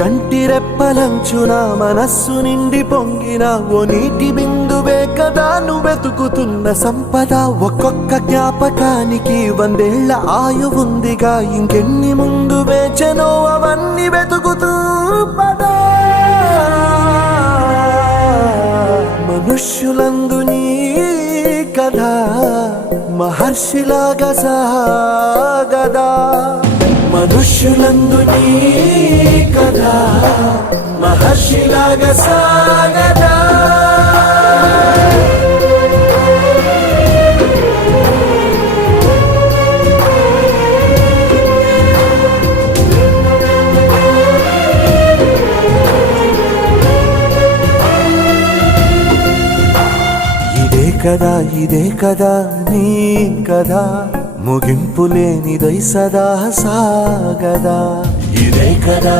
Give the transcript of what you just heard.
కంటి రెప్పలంచున మనస్సు నిండి పొంగిన ఓ నీటి బిందువే కదా నువ్వెతుకుతున్న సంపద. ఒక్కొక్క జ్ఞాపకానికి 100 ఏళ్ల ఆయువుందిగా, ఇంకెన్ని ముందు వేచనో అవన్నీ వెతుకుతూ పదా. మనుష్యులందు నీ కథ మహర్షిలాగా సాగదా. మనుష్యులందు నీ కథ మహర్షిలాగా సాగదా. ఇదే కదా నీ కదా, ముగింపు లేనిదై సదా సాగదా. ఇదే కదా